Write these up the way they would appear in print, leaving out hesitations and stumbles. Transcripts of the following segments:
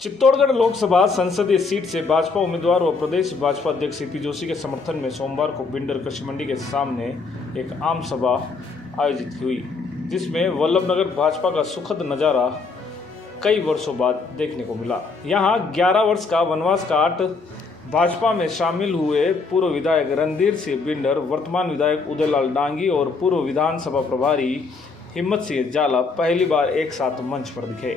चित्तौड़गढ़ लोकसभा संसदीय सीट से भाजपा उम्मीदवार व प्रदेश भाजपा अध्यक्ष सीपी जोशी के समर्थन में सोमवार को बिंडर कृषि मंडी के सामने एक आम सभा आयोजित हुई, जिसमें वल्लभनगर भाजपा का सुखद नज़ारा कई वर्षों बाद देखने को मिला। यहां 11 वर्ष का वनवास काट भाजपा में शामिल हुए पूर्व विधायक रणधीर सिंह बिंडर, वर्तमान विधायक उदयलाल डांगी और पूर्व विधानसभा प्रभारी हिम्मत सिंह जाला पहली बार एक साथ मंच पर दिखे।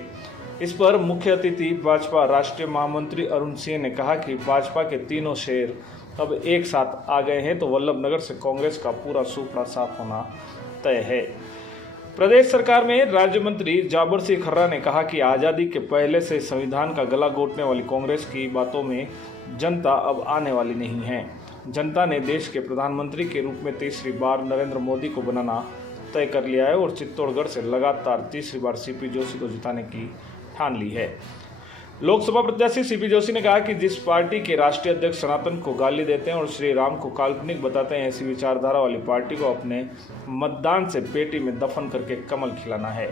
इस पर मुख्य अतिथि भाजपा राष्ट्रीय महामंत्री अरुण सिंह ने कहा कि भाजपा के तीनों शेर अब एक साथ आ गए हैं तो वल्लभनगर से कांग्रेस का पूरा सूपड़ा साफ होना तय है। प्रदेश सरकार में राज्य मंत्री जाबर सिंह खर्रा ने कहा कि आज़ादी के पहले से संविधान का गला घोटने वाली कांग्रेस की बातों में जनता अब आने वाली नहीं है। जनता ने देश के प्रधानमंत्री के रूप में तीसरी बार नरेंद्र मोदी को बनाना तय कर लिया है और चित्तौड़गढ़ से लगातार तीसरी बार सीपी जोशी को जिताने की ठान ली है। लोकसभा प्रत्याशी सीपी जोशी ने कहा कि जिस पार्टी के राष्ट्रीय अध्यक्ष सनातन को गाली देते हैं और श्री राम को काल्पनिक बताते हैं, ऐसी विचारधारा वाली पार्टी को अपने मतदान से पेटी में दफन करके कमल खिलाना है।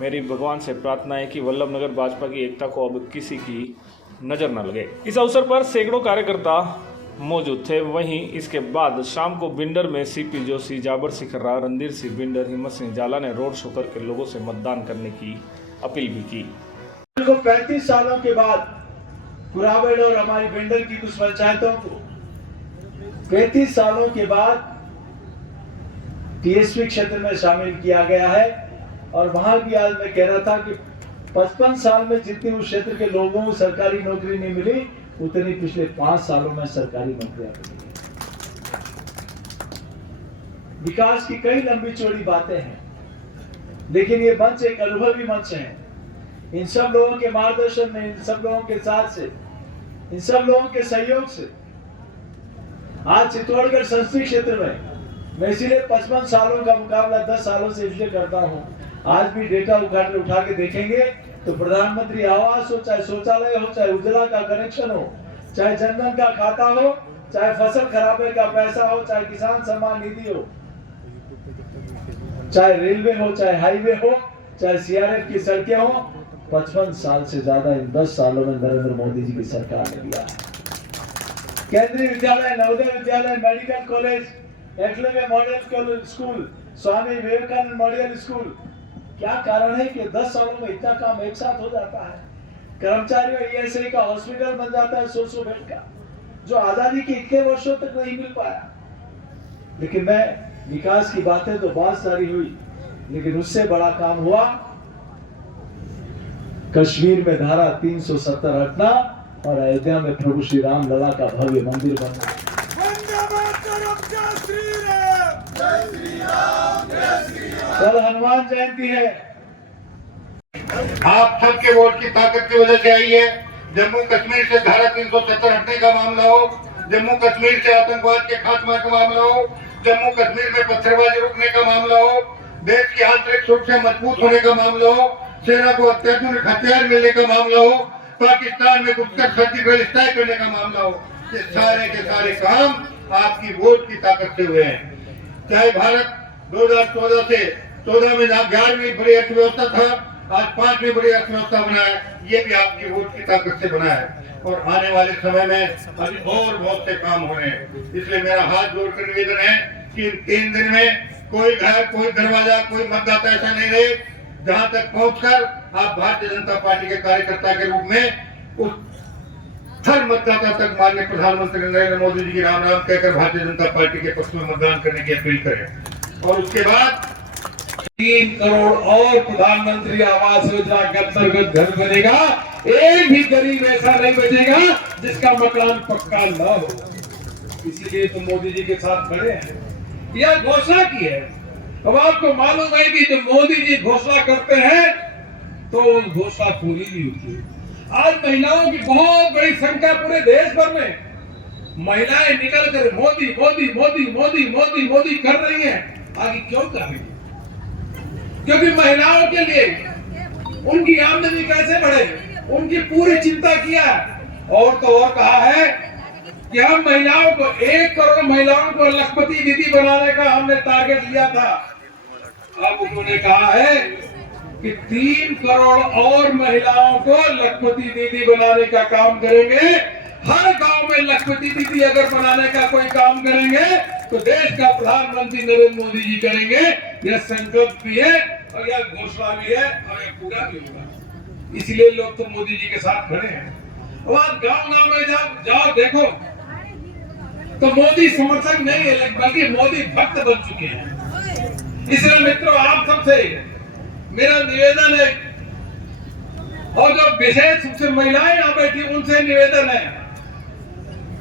मेरी भगवान से प्रार्थना है कि वल्लभनगर भाजपा की एकता को अब किसी की नजर न लगे। इस अवसर पर सैकड़ों कार्यकर्ता मौजूद थे। वहीं इसके बाद शाम को बिंडर में सीपी जोशी, जाबर सिंह खर्रा, रणधीर सिंह बिंडर, हिम्मत सिंह जाला ने रोड शो करके लोगों से मतदान करने की अपील भी की। 35 सालों के बाद कुराबेड़ और हमारी बिंडर की कुछ पंचायतों को 35 सालों के बाद टीएसपी क्षेत्र में शामिल किया गया है। और वहां भी आज मैं कह रहा था कि 55 साल में जितनी उस क्षेत्र के लोगों को सरकारी नौकरी नहीं मिली, उतनी पिछले 5 सालों में सरकारी नौकरियां मिली। विकास की कई लंबी चौड़ी बातें हैं, लेकिन ये मंच एक अनुभवी मंच है। इन सब लोगों के मार्गदर्शन में, इन सब लोगों के साथ से, इन सब लोगों के सहयोग से आज चित्तौड़गढ़ संसदीय क्षेत्र में मैं इसीलिए 55 सालों का मुकाबला 10 सालों से इसलिए करता हूं। आज भी डेटा उठा के देखेंगे तो प्रधानमंत्री आवास हो, चाहे शौचालय हो, चाहे उज्ज्वला का कनेक्शन हो, चाहे जनधन का खाता हो, चाहे फसल खराबे का पैसा हो, चाहे किसान सम्मान निधि हो, चाहे रेलवे हो, चाहे हाईवे हो, चाहे सीआरएफ की सड़कें हो, 55 साल से ज्यादा इन 10 सालों में नरेंद्र मोदी जी की सरकार ने दिया है। केंद्रीय Vidyalaya, Navodaya Vidyalaya, medical college, Eklavya model school, Swami Vivekananda model school. क्या कारण है कि 10 सालों में इतना काम एक साथ हो जाता है? कर्मचारियों ईएसआई का हॉस्पिटल बन जाता है 100 बेड का, जो आजादी के इतने वर्षों तक नहीं मिल पाया। लेकिन मैं विकास की बातें तो बहुत सारी हुई, लेकिन उससे बड़ा काम हुआ कश्मीर में धारा 370 हटना और अयोध्या में प्रभु श्री राम लला का भव्य मंदिर बनना। कल हनुमान जयंती है। आप सबके वोट की ताकत की वजह से आई है। जम्मू कश्मीर से धारा 370 हटने का मामला हो, जम्मू कश्मीर से आतंकवाद के खात्मा का मामला हो, जम्मू कश्मीर में पत्थरबाजी रोकने का मामला हो, देश की आंतरिक सुरक्षा मजबूत होने का मामला हो, सेना को अत्याधुनिक हथियार मिलने का मामला हो, पाकिस्तान में गुप्तचर सर्जिकल स्ट्राइक करने का मामला हो, ये सारे के सारे काम आपकी वोट की ताकत से हुए हैं। चाहे भारत 2014 से 14 में 11वीं बड़ी अर्थव्यवस्था था, आज 5वीं बड़ी अर्थव्यवस्था बना है, ये भी आपकी वोट की ताकत से बना है। और आने वाले समय में अभी और बहुत से काम हो रहे हैं। इसलिए मेरा हाथ जोड़कर निवेदन है कि 3 दिन में कोई घर, कोई दरवाजा, कोई मतदाता ऐसा नहीं रहे जहां तक पहुंचकर आप भारतीय जनता पार्टी के कार्यकर्ता के रूप में उस हर मतदाता तक माननीय प्रधानमंत्री नरेंद्र मोदी जी की राम राम कहकर भारतीय जनता पार्टी के पक्ष में मतदान करने की अपील करें। और उसके बाद 3 करोड़ और प्रधानमंत्री आवास योजना के अंतर्गत घर बनेगा। एक भी गरीब ऐसा नहीं बचेगा जिसका मकान पक्का न हो। इसलिए तो मोदी जी के साथ खड़े हैं। यह घोषणा की है। अब आपको मालूम है कि जब मोदी जी घोषणा करते हैं तो घोषणा पूरी भी होती है। आज महिलाओं की बहुत बड़ी संख्या पूरे देश भर में महिलाएं निकल कर मोदी मोदी मोदी मोदी मोदी मोदी कर रही हैं। आगे क्यों कर रही है? क्योंकि महिलाओं के लिए उनकी आमदनी कैसे बढ़े, उनकी पूरी चिंता किया। और तो और कहा है कि हम महिलाओं को 1 करोड़ महिलाओं को लखपति दीदी बनाने का हमने टारगेट लिया था। अब उन्होंने कहा है कि 3 करोड़ और महिलाओं को लखपति दीदी बनाने का काम करेंगे। हर गांव में लखपति दीदी अगर बनाने का कोई काम करेंगे तो देश का प्रधानमंत्री नरेंद्र मोदी जी करेंगे। यह संकल्प भी है और यह घोषणा भी है और यह पूरा भी होगा। इसलिए लोग तो मोदी जी के साथ खड़े हैं। और गांव-गांव में जाओ देखो तो मोदी समर्थक नहीं है बल्कि मोदी भक्त बन चुके हैं। इसलिए मित्रों आप सबसे मेरा निवेदन है और जो विशेष रूप से महिलाएं यहाँ बैठी उनसे निवेदन है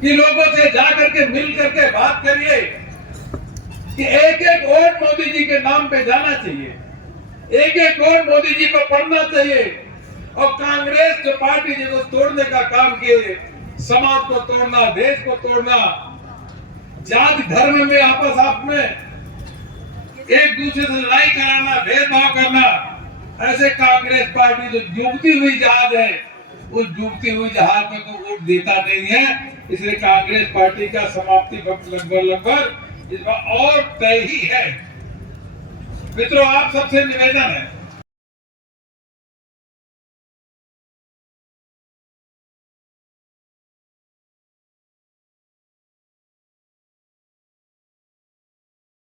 कि लोगों से जाकर के मिल करके बात करिए कि एक एक वोट मोदी जी के नाम पे जाना चाहिए, एक एक वोट मोदी जी को पढ़ना चाहिए। और कांग्रेस जो पार्टी जिसको तोड़ने का काम किए, समाज को तोड़ना, देश को तोड़ना, जाति धर्म में आपस में एक दूसरे से लड़ाई कराना, भेदभाव करना, ऐसे कांग्रेस पार्टी जो डूबती हुई जहाज है उस डूबती हुई जहाज में तो वोट देता नहीं है। इसलिए कांग्रेस पार्टी का समाप्ति वक्त लगभग इस बार और तय ही है। मित्रों आप सबसे निवेदन है